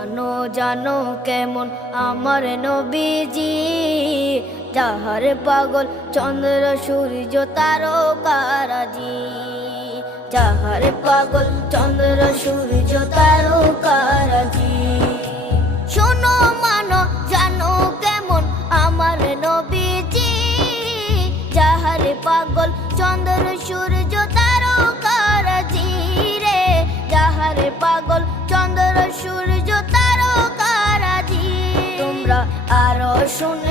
জানো জানো কেমন আমার নবীজি, যাহার পাগল চন্দ্র সূর্য তারকারাজি, যাহার পাগল চন্দ্র সূর্য তারকারাজি। শোনো মানো জানো কেমন আমার নবীজি, যাহার পাগল চন্দ্র সূর্য তারকারাজি রে, যাহার পাগল চন্দ্র সূর্য তারকারাজি। তোমরা আরো শুনে